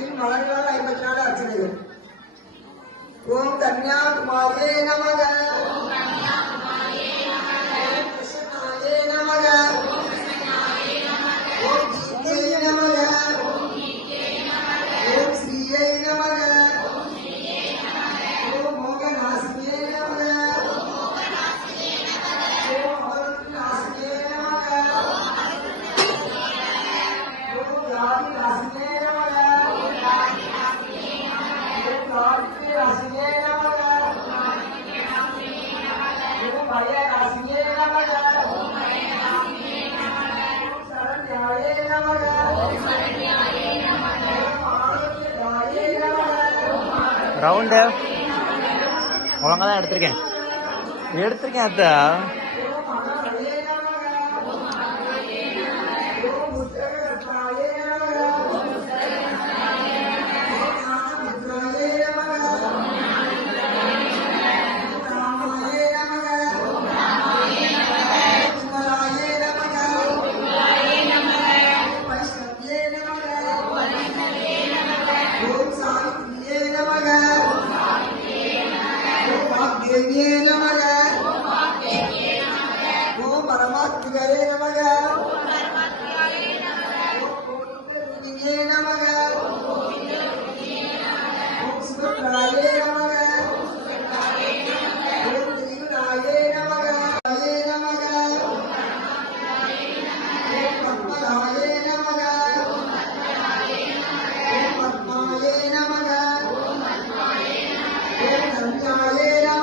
இன் மலர்களால் 54 அர்ச்சனைகள். ஓம் கன்யாகுமாரியே நமக. கிருஷ்ணாயே நமக. ஓம் கீதையே நமக. ஓம் ஸ்ரீயை நமக. ஓம் மோகநாசினியே நமக. ஓம் அமரநாசினியே நமக. ஓம் ராதிநாசினியே நமக. ஓம் ராதிநாசினியே நமக. ஓம் பயநாசினியே நமக. ஓம் சரண்யாயே நமக. ஓம் ஆரோக்கியதாயே நமக. ரவுண்டு ஒழுங்கா தான் எடுத்திருக்கேன் அத்தா. ஓம் அகமயே நமக. ஓம் உத்தரரத்னாயே நமக. ஓம் ஞானமுத்ராயே நமக. ஓம் ராமாயே நமக. ஓம் விமலாயே நமக. ஓம் வைஷ்ணவ்யே நமக. ஓம் சாவித்ரியே நமக. ஓம் வாக்தேவியே நமக. ஓம் பரமாத்மிகரே